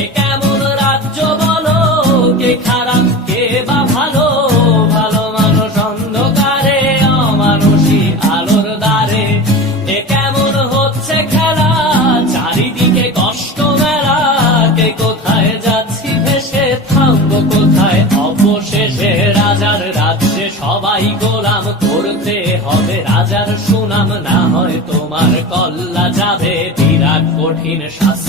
এ কেমন রাজ্য বলো, কে খারাপ কে বা ভালো, ভালো মানুষ অন্ধকারে, অমানুষী আলোর দ্বারে। এ কেমন হচ্ছে খেলা, চারিদিকে কষ্ট মেলা, কে কোথায় যাচ্ছি ভেসে, থামবো কোথায় অবশেষে। রাজার রাজ্যে সবাই গোলাম, করতে হবে রাজার সুনাম, না হয় তোমার কল্লা যাবে, বিরাট কঠিন শাস্তি